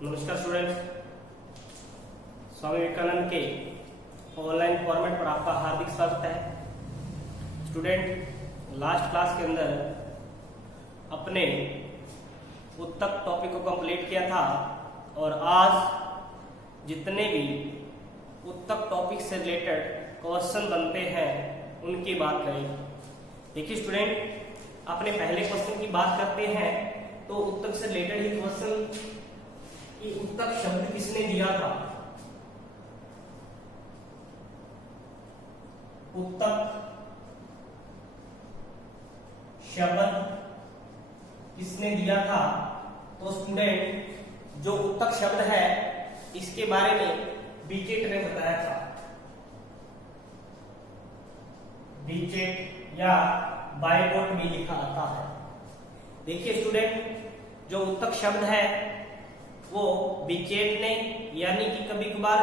नमस्कार स्टूडेंट, स्वामी विवेकानंद के online format पर आपका हार्दिक स्वागत है। स्टूडेंट, लास्ट क्लास के अंदर अपने उत्तक टॉपिक को कंप्लीट किया था और आज जितने भी उत्तक टॉपिक से रिलेटेड क्वेश्चन बनते हैं उनकी बात करेंगे। देखिए स्टूडेंट, अपने पहले क्वेश्चन की बात करते हैं तो उत्तक से रिलेटेड ही क्वेश्चन कि उत्तक शब्द किसने दिया था। उत्तक शब्द किसने दिया था? तो स्टूडेंट, जो उत्तक शब्द है इसके बारे में बीचेट ने बताया था। बीचेट या बाइकोट भी लिखा आता है। देखिए स्टूडेंट, जो उत्तक शब्द है वो बीचेट ने यानी कि कभी कभार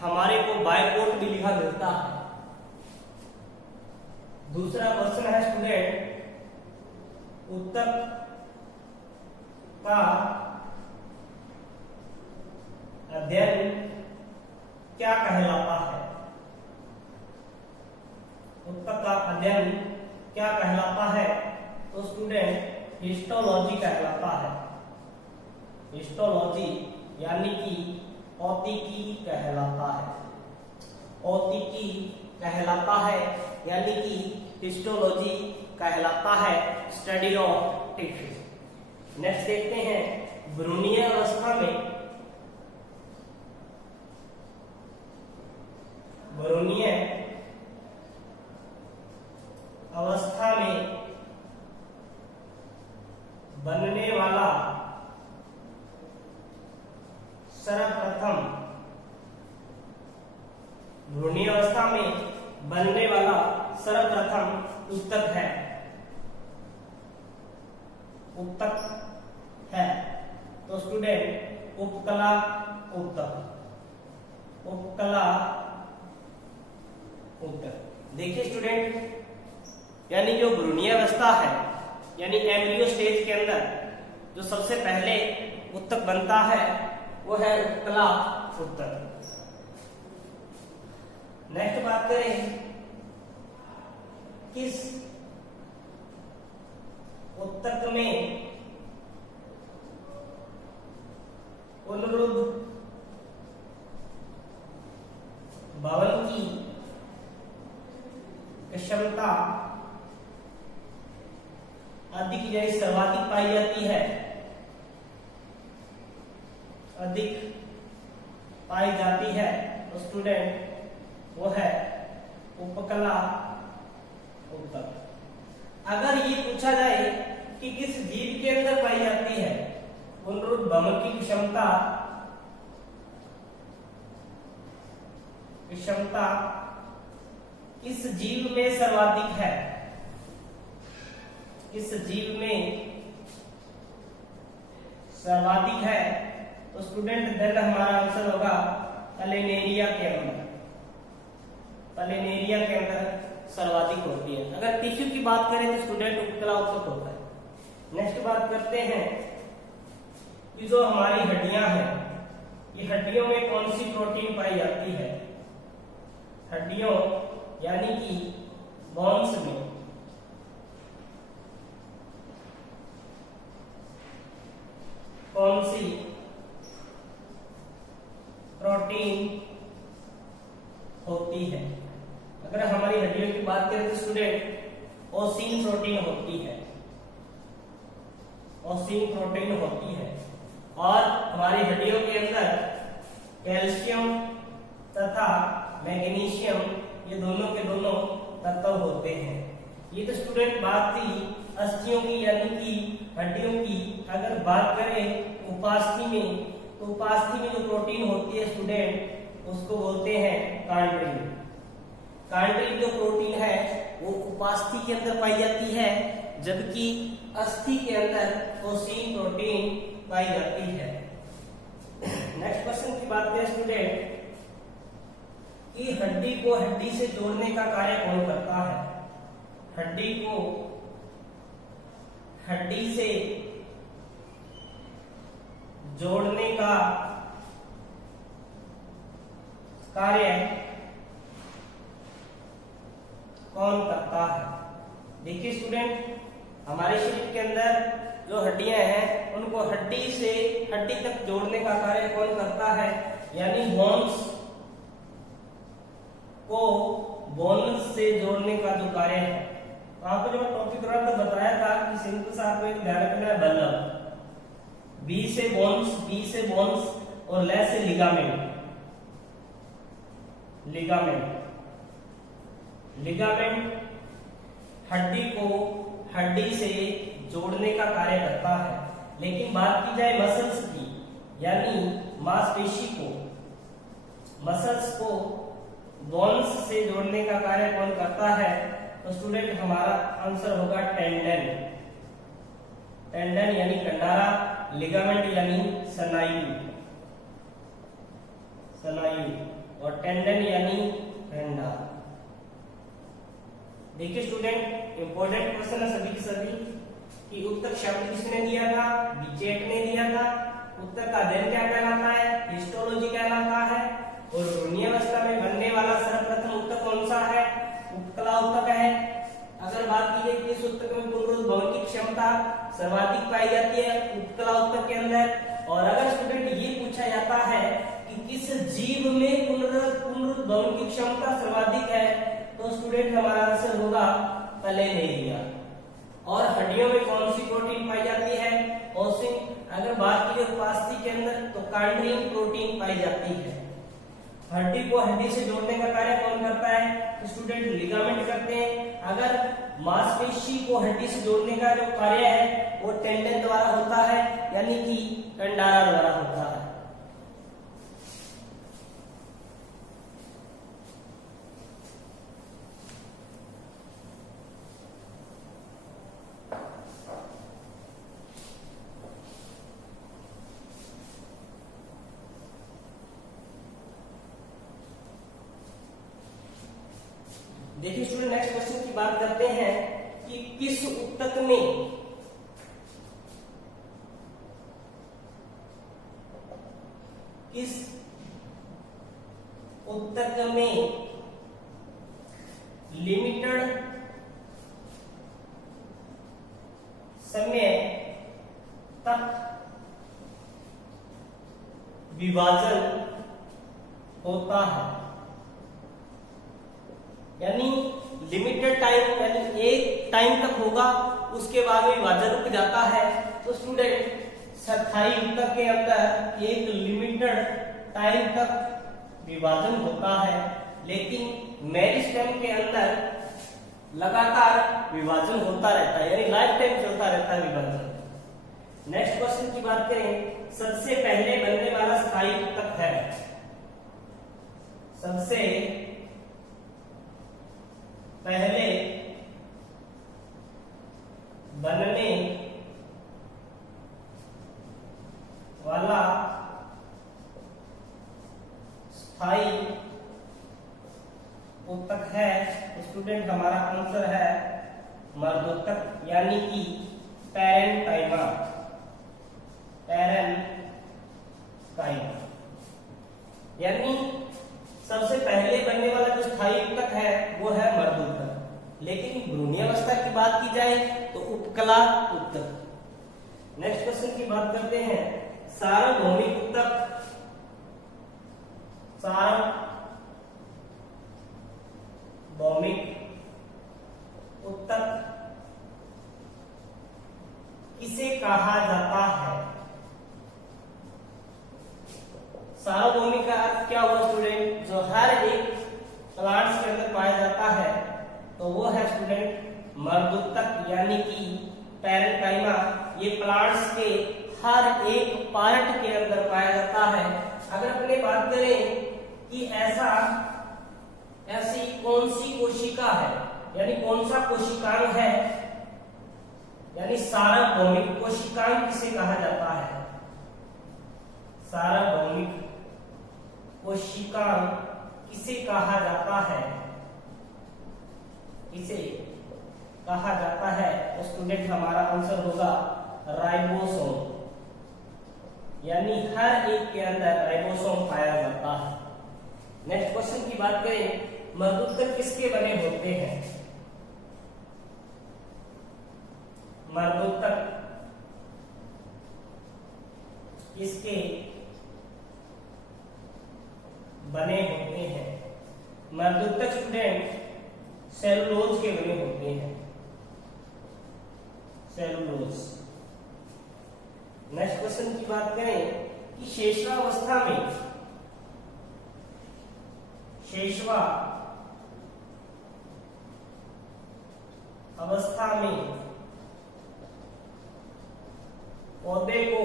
हमारे को बाइकोट भी लिखा मिलता है। दूसरा क्वेश्चन है स्टूडेंट, उत्तक का अध्ययन क्या कहलाता है? उत्तक का अध्ययन क्या कहलाता है? तो स्टूडेंट, हिस्टोलॉजी कहलाता है। हिस्टोलॉजी यानी कि औतिकी कहलाता है। औतिकी कहलाता है यानी कि हिस्टोलॉजी कहलाता है, स्टडी ऑफ टिश्यू। नेक्स्ट देखते हैं, भ्रूणीय अवस्था में भ्रूणीय अवस्था में बनने वाला सर्वप्रथम भ्रूणीय अवस्था में बनने वाला सर्वप्रथम उत्तक है। उत्तक है तो स्टूडेंट, उपकला उत्तक। उपकला उत्तक। देखिए स्टूडेंट, यानी जो भ्रूणीय अवस्था है यानी एम्ब्रियो स्टेज के अंदर जो सबसे पहले उत्तक बनता है वो है उपकला उत्तक। नेक्स्ट बात करें, किस उत्तक में पुनरुद्ध भवन की क्षमता अधिक या सर्वाधिक पाई जाती है? अधिक पाई जाती है तो स्टूडेंट वो है उपकला उत्तक। अगर ये पूछा जाए कि किस जीव के अंदर पाई जाती है पुनरुद्ध भवन की क्षमता किस जीव में सर्वाधिक है? किस जीव में सर्वाधिक है? तो स्टूडेंट, देन हमारा आंसर होगा प्लेनेरिया के अंदर। प्लेनेरिया के अंदर सर्वाधिक होती है। अगर टिश्यू की बात करें तो स्टूडेंट उपकला उत्तक होता है। नेक्स्ट बात करते हैं कि जो हमारी हड्डियां हैं, ये हड्डियों में कौन सी प्रोटीन पाई जाती है? हड्डियों यानी कि बोन्स में कौन सी प्रोटीन होती है? अगर हमारी हड्डियों की बात करें तो स्टूडेंट ओसिन प्रोटीन होती है। ओसिन प्रोटीन होती है। और हमारी हड्डियों के अंदर कैल्शियम तथा मैग्नीशियम, ये दोनों के दोनों तत्व होते हैं। ये तो स्टूडेंट बात थी अस्थियों की यानी कि हड्डियों की। अगर बात करें उपास्थि में, तो उपास्थि में जो प्रोटीन होती है स्टूडेंट उसको बोलते हैं कार्टिन। कार्टिन जो प्रोटीन है वो उपास्थि के अंदर पाई जाती है, जबकि अस्थि के अंदर ओसिन प्रोटीन पाई जाती है। नेक्स्ट क्वेश्चन की बात करें स्टूडेंट कि हड्डी को हड्डी से जोड़ने का कार्य कौन करता है? हड्डी को हड्डी से जोड़ने का कार्य कौन करता है? देखिए स्टूडेंट, हमारे शरीर के अंदर जो हड्डियां हैं उनको हड्डी से हड्डी तक जोड़ने का कार्य कौन करता है? यानी बोन्स को बोन्स से जोड़ने का जो कार्य है। तो आपको जो टॉपिक रहा था बताया था कि सिंपल सा आपको एक ध्यान रखना है, बल्ब बी से बोन्स और ले से लिगामेंट। लिगामेंट हड्डी को हड्डी से जोड़ने का कार्य करता है। लेकिन बात की जाए मसल्स की, यानी मांसपेशी को, मसल्स को बोन्स से जोड़ने का कार्य कौन करता है? तो स्टूडेंट हमारा आंसर होगा टेंडन। टेंडन यानी कंडारा, लिगामेंट यानी स्नायु और टेंडन यानी रंडा। देखिए स्टूडेंट, इंपॉर्टेंट क्वेश्चन है सभी के सभी कि उत्तक शब्द किसने दिया था? बीचेट ने दिया था। उत्तक का अध्ययन क्या कहलाता है? हिस्टोलॉजी कहलाता है। और भ्रूणीय अवस्था में बनने वाला सर्वप्रथम उत्तक कौन सा है? उपकला उत्तक है। अगर बात की जाए किस उत्तक में पुनरुद्भवन की क्षमता सर्वाधिक पाई जाती है? उपकला उत्तक के अंदर। और अगर स्टूडेंट ये पूछा जाता है कि किस जीव में पुनरुद्भवन की क्षमता सर्वाधिक है, तो स्टूडेंट हमारा आंसर होगा प्लेनेरिया। और हड्डियों में कौन सी प्रोटीन पाई जाती है? ओसिन। अगर बात की जाए उपास्थि के अंदर तो कार्डियन प्रोटीन पाई जाती है। हड्डी को हड्डी से जोड़ने का कार्य कौन करता है? तो स्टूडेंट लिगामेंट करते हैं। अगर मांसपेशी को हड्डी से जोड़ने का जो कार्य है वो टेंडन द्वारा होता है, यानी कि कंडारा द्वारा होता है। देखिए स्टूडेंट, नेक्स्ट क्वेश्चन की बात करते हैं कि किस उत्तक में लिमिटेड समय तक विभाजन होता है। यानी लिमिटेड टाइम, यानी एक टाइम तक होगा, उसके बाद में विभाजन रुक जाता है। तो स्टूडेंट स्थायी उत्तक के अंदर एक लिमिटेड टाइम तक विभाजन होता है, लेकिन मेरिस्टेम के अंदर लगातार विभाजन होता रहता है, यानी लाइफ टाइम चलता रहता है विभाजन। नेक्स्ट क्वेश्चन की बात करें, सबसे पहले बनने वाला स्थायी उत्तक है, सबसे पहले बनने वाला स्थायी उत्तक है, स्टूडेंट हमारा आंसर है मर्दोत्तक, यानी कि पैरेन्काइमा। यानी सबसे पहले बनने वाला जो स्थायी उत्तक है वो है मर्दोत्तक। लेकिन भ्रूणीय अवस्था की बात की जाए तो उपकला उत्तक। नेक्स्ट क्वेश्चन की बात करते हैं, सार्वभौमिक उत्तक। सार्वभौमिक उत्तक किसे कहा जाता है? सार्वभौमिक का अर्थ क्या हुआ स्टूडेंट? जो हर एक प्लांट्स के अंदर पाया जाता है, तो वो है स्टूडेंट मर्दोत्तक, यानी कि पैरेन्काइमा। ये प्लांट्स के हर एक पार्ट के अंदर पाया जाता है। अगर अपने बात करें कि ऐसी कौन सी कोशिका है, यानी कौन सा कोशिकांग है, यानी सार्वभौमिक कोशिकांग किसे कहा जाता है? सार्वभौमिक कोशिकांग किसे कहा जाता है? इसे कहा जाता है, तो स्टूडेंट हमारा आंसर होगा राइबोसोम। यानी हर एक के अंदर राइबोसोम पाया जाता है। नेक्स्ट क्वेश्चन की बात करें, मर्दूतक किसके बने होते हैं? मर्दूतक किसके बने होते हैं? मर्दूतक स्टूडेंट सेलुलोज के बने होते हैं, सेलुलोज। नेक्स्ट क्वेश्चन की बात करें कि शेषवावस्था में पौधे को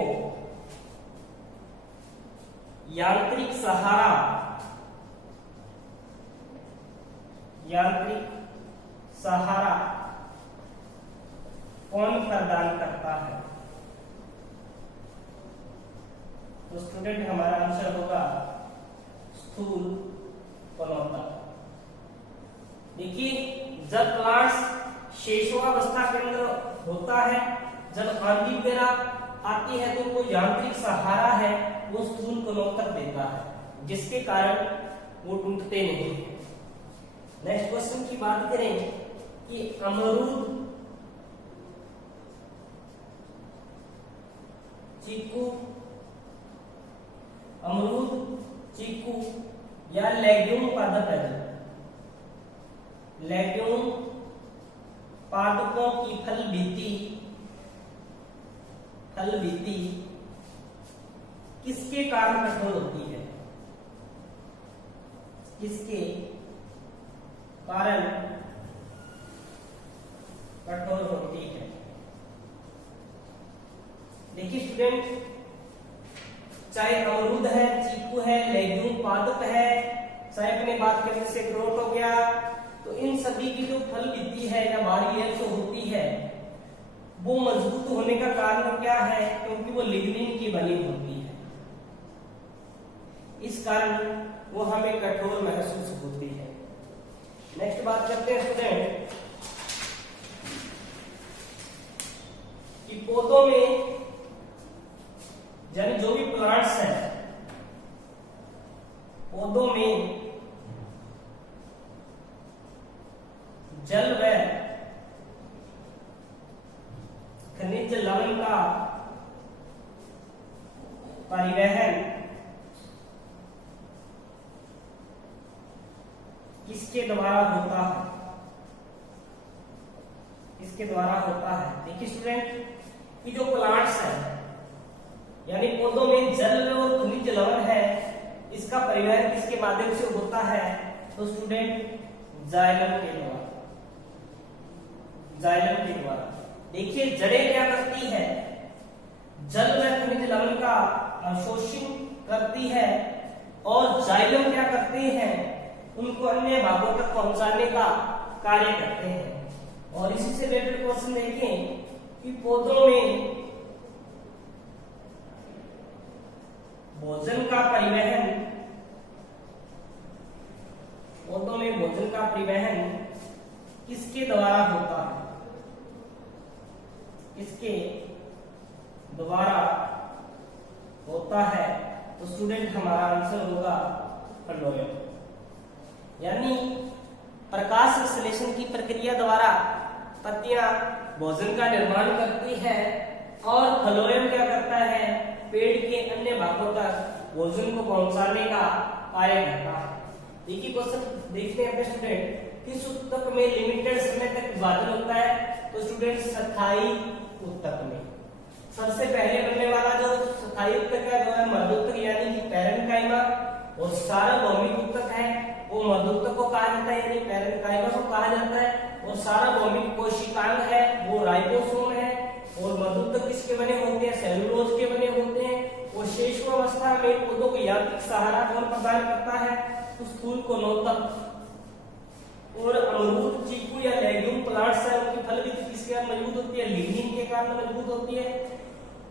यांत्रिक सहारा कौन प्रदान करता है? तो स्टूडेंट हमारा आंसर होगा स्थूल कणोत्तक। देखिए, जब प्लांट्स शेषवावस्था के अंदर होता है, जब आंधी वगैरह आती है तो वो यांत्रिक सहारा है वो स्थूल कणोत्तक देता है, जिसके कारण वो टूटते नहीं। नेक्स्ट क्वेश्चन की बात करें कि अमरूद, चीकू या लेग्यूम पादप है, लेग्यूम पादपों की फल बीती किसके कारण कठोर होती है? किसके कारण कठोर होती है? देखिए स्टूडेंट, चाहे अमरूद है, चीकू है, लेग्यूम पादप है, चाहे अपने बात करने से अखरोट हो गया, तो इन सभी की जो फल बीती है या बाहरी एल्स होती है वो मजबूत होने का कारण क्या है? क्योंकि वो लिग्निन की बनी होती है, इस कारण वो हमें कठोर महसूस होती है। नेक्स्ट बात करते हैं स्टूडेंट कि पौधों में, यानी जो भी प्लांट्स हैं, पौधों में जल व खनिज लवण का परिवहन किसके द्वारा होता है? किसके द्वारा होता है? देखिए स्टूडेंट, कि जो प्लांट्स हैं यानी पौधों में जल और खनिज लवण है, इसका परिवहन किसके माध्यम से होता है? तो स्टूडेंट जाइलम के द्वारा, जाइलम के द्वारा। देखिए जड़ें क्या करती है? जल व खनिज लवण का अवशोषण करती है और जाइलम क्या करते हैं? उनको अन्य भागों तक पहुंचाने का कार्य करते हैं। और इसी से रिलेटेड क्वेश्चन देखें कि पौधों में भोजन का परिवहन, पौधों में भोजन का परिवहन किसके द्वारा होता है? किसके द्वारा होता है? तो स्टूडेंट हमारा आंसर होगा फलोयम। यानी प्रकाश संश्लेषण की प्रक्रिया द्वारा पत्तियां भोजन का निर्माण करती है और फलोयम क्या करता है? पेड़ के अन्य भागों तक भोजन को पहुंचाने का कार्य करता है। देखिए क्वेश्चन देखते हैं अपने स्टूडेंट, किस ऊतक में लिमिटेड समय तक विभाजन होता है? तो स्टूडेंट स्थायी ऊतक में। सबसे पहले बनने वाला जो स्थायी ऊतक है वो है मर्दूतक, यानी कि पैरेन्काइमा, और सार्वभौमिक ऊतक है वो मर्दूतक को कहा जाता है, यानी पैरेन्काइमा को कहा जाता है, और सार्वभौमिक कोशिकांग है वो राइबोसोम है। और मर्दूतक किसके बने होते हैं? सेलुलोज के बने होते हैं। और शेषवावस्था में पौधों को यांत्रिक सहारा कौन प्रदान करता है? तो स्थूल कणोत्तक। और अमरूद, चीकू या लेग्यूम प्लांट्स है उनकी फल भी किसके कारण मजबूत होती है? लिग्निन के कारण मजबूत होती है।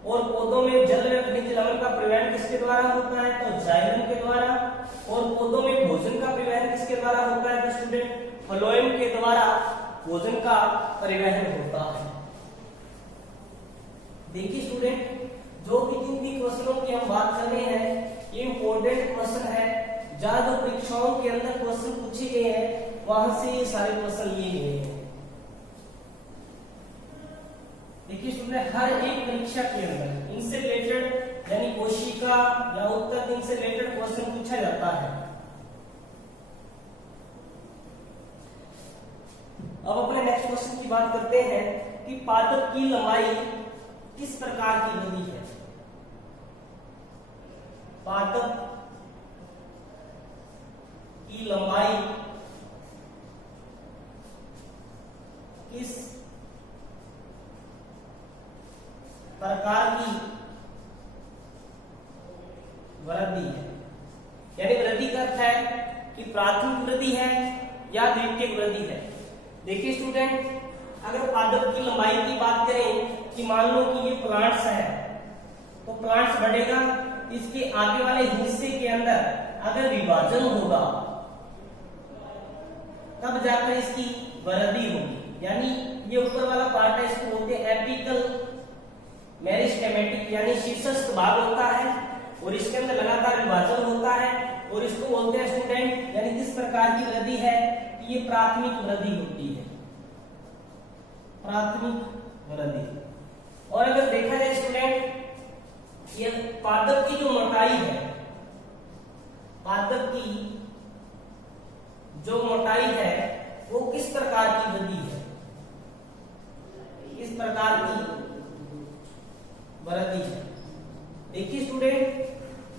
और पौधों में जल व खनिज लवण का परिवहन किसके द्वारा होता है? तो जाइलम के द्वारा। और पौधों में भोजन का परिवहन किसके द्वारा होता है? तो स्टूडेंट फलोयम के द्वारा भोजन का परिवहन होता है। देखिए स्टूडेंट, जो भी जिन भी क्वेश्चनों की हम जहाँ जो परीक्षाओं के अंदर क्वेश्चन पूछे गए हैं वहां से ये सारे क्वेश्चन लिए गए हैं। देखिए स्टूडेंट, हर एक परीक्षा के अंदर इनसे रिलेटेड यानी कोशिका या उत्तर दिन से रिलेटेड क्वेश्चन पूछा जाता है। अब अपने नेक्स्ट क्वेश्चन की बात करते हैं कि पादप की लंबाई किस प्रकार की होती है। पादप की लंबाई किस प्रकार की वृद्धि है, यानी वृद्धि का अर्थ है कि प्राथमिक वृद्धि है या द्वितीयक वृद्धि है। देखिए स्टूडेंट, अगर पादप की लंबाई की बात करें कि मान लो कि ये प्लांट्स है, तो प्लांट्स बढ़ेगा, इसके आगे वाले हिस्से के अंदर अगर विभाजन होगा तब जाकर इसकी वृद्धि होगी। यानी ये ऊपर वाला पार्ट है, इसको बोलते हैं एपिकल मेरिस्टेमेटिक, यानी शीर्षस्थ भाग होता है और इसके अंदर लगातार विभाजन होता है और इसको बोलते हैं स्टूडेंट, यानी किस प्रकार की वृद्धि है कि ये प्राथमिक वृद्धि होती है, प्राथमिक वृद्धि। और अगर देखा जाए स्टूडेंट, ये पादप की जो मोटाई है, पादप की जो मोटाई है वो किस प्रकार की वृद्धि है, किस प्रकार की वृद्धि है। देखिए स्टूडेंट,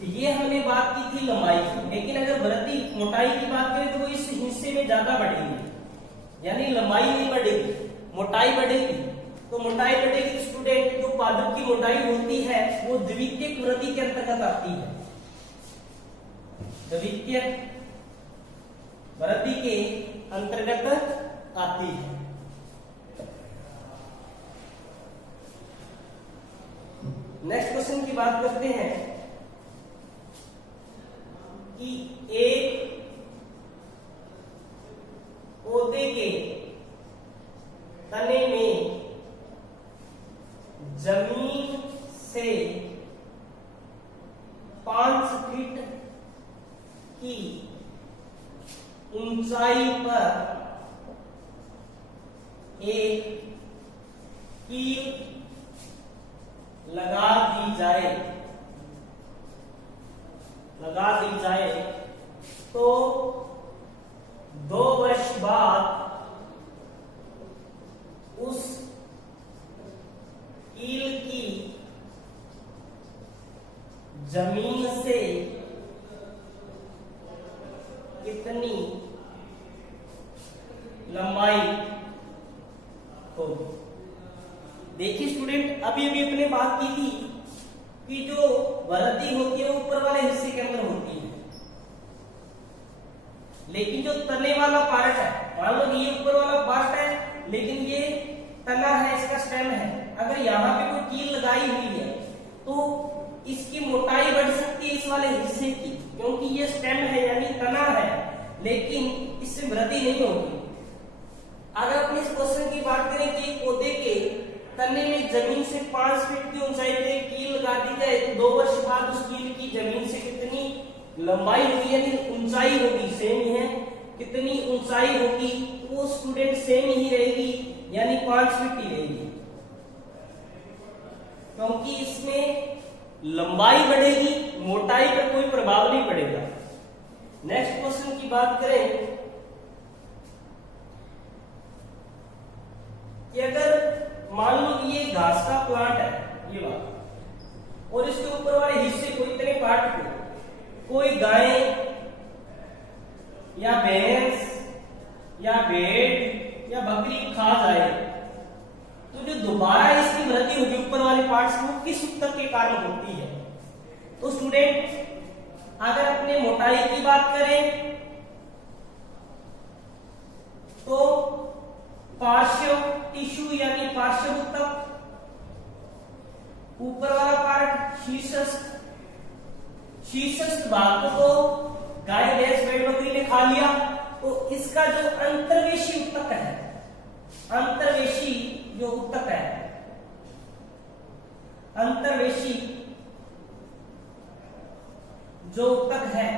ये हमने बात की थी लंबाई की, लेकिन अगर वृद्धि मोटाई की बात करें तो वो इस हिस्से में ज्यादा बढ़ेगी, यानी लंबाई नहीं बढ़ेगी, मोटाई बढ़ेगी। तो मोटाई बढ़ेगी तो स्टूडेंट जो पादप की मोटाई होती है वो द्वितीयक वृद्धि के अंतर्गत आती है, द्वितीयक वृद्धि के अंतर्गत आती है। नेक्स्ट क्वेश्चन की बात करते हैं कि एक पौधे के तने में जमीन से 5 फीट की ऊंचाई पर एक कील लगा दी जाए तो 2 वर्ष बाद उस कील की जमीन से कितनी लंबाई होगी। देखिए स्टूडेंट, अभी अपने बात की थी कि जो वृद्धि होती है वो ऊपर वाले हिस्से के अंदर होती है, लेकिन जो तने वाला पार्ट है, मान लो ये ऊपर वाला पार्ट है लेकिन ये तना है, इसका स्टेम है, अगर यहाँ पे कोई कील लगाई हुई है तो इसकी मोटाई बढ़ सकती है इस वाले हिस्से की, क्योंकि ये स्टेम है यानी तना है, लेकिन इससे वृद्धि नहीं होगी। अगर अपने इस क्वेश्चन की बात करें कि पौधे के तने में जमीन से 5 फीट की ऊंचाई पे कील लगा दी जाए तो 2 वर्ष बाद उस कील की जमीन से कितनी लंबाई होगी, यानी ऊंचाई होगी, सेम ही है, कितनी ऊंचाई होगी वो स्टूडेंट सेम ही रहेगी, यानी 5 फीट ही रहेगी, क्योंकि इसमें लंबाई बढ़ेगी, मोटाई पर कोई प्रभाव नहीं पड़ेगा। नेक्स्ट क्वेश्चन की बात करें कि अगर मान लो ये घास का प्लांट है, ये बात, और इसके ऊपर वाले हिस्से को, इतने पार्ट को कोई गाय या भैंस या भेड़ या बकरी खा जाए तो जो दोबारा इसकी वृद्धि होगी ऊपर वाले पार्ट्स की, वो किस उत्तक के कारण होती है। तो स्टूडेंट, अगर अपने मोटाई की बात करें तो पार्श्व टिश्यू यानी पार्श्व उत्तक, ऊपर वाला पार्ट शीर्षस्थ भाग को गाय भैंस भेड़ बकरी ने खा लिया तो इसका जो अंतर्वेशी उत्तक है, अंतर्वेशी जो उत्तक है, अंतर्वेशी जो उत्तक है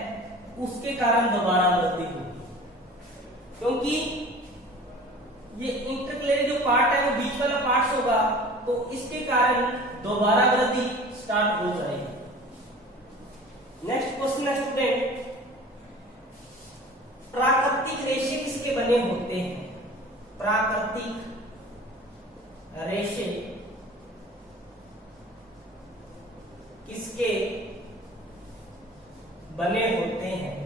उसके कारण दोबारा वृद्धि होगी, क्योंकि ये इंटरक्लेरी जो पार्ट है वो बीच वाला पार्ट होगा, तो इसके कारण दोबारा वृद्धि स्टार्ट हो जाएगी। नेक्स्ट क्वेश्चन है स्टूडेंट, प्राकृतिक रेशे किसके बने होते हैं? प्राकृतिक रेशे किसके बने होते हैं?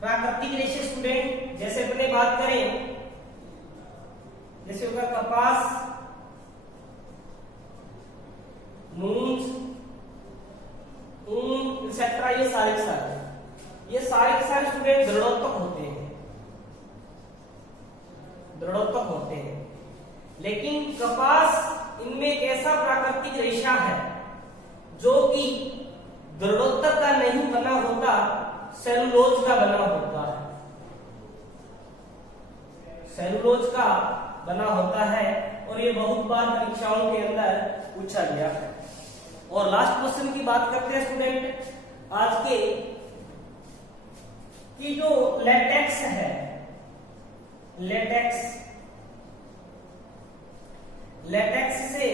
प्राकृतिक रेशे स्टूडेंट जैसे अपने बात करें, जैसे होगा कपास, मूंज, ऊन एक्सेट्रा, ये सारे सारे स्टूडेंट दृढ़ोत्तक होते हैं, दृढ़ोत्तक होते हैं। लेकिन कपास इनमें एक ऐसा प्राकृतिक रेशा है जो कि दृढ़ोत्तक का नहीं बना होता, सेलुलोज का बना होता है, सेलुलोज का बना होता है, और ये बहुत बार परीक्षाओं के अंदर पूछा गया है। और लास्ट क्वेश्चन की बात करते हैं स्टूडेंट आज के, कि जो लेटेक्स है, लेटेक्स से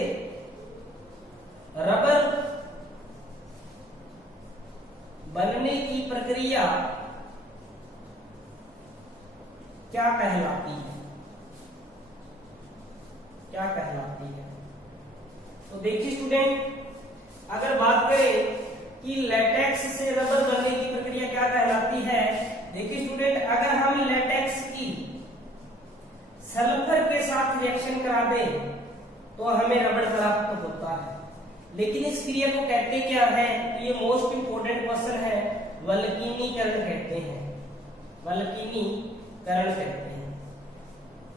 रबर बनने की प्रक्रिया क्या कहलाती है? क्या कहलाती है? तो देखिए स्टूडेंट, अगर बात करें कि लेटेक्स से रबर बनने की प्रक्रिया क्या कहलाती है, देखिए स्टूडेंट, अगर हम लेटेक्स की सल्फर के साथ रिएक्शन करा दें तो हमें रबर प्राप्त होता है। लेकिन इस क्रिया को कहते क्या है? ये मोस्ट इंपोर्टेंट क्वेश्चन है, वल्कनीकरण कहते हैं, वल्कनीकरण कहते हैं।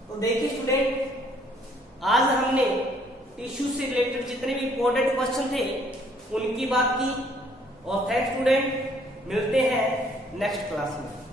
तो देखिए स्टूडेंट, आज हमने टिश्यू से रिलेटेड जितने भी इंपॉर्टेंट क्वेश्चन थे उनकी बात की। और थैंक्स स्टूडेंट, मिलते हैं नेक्स्ट क्लास में।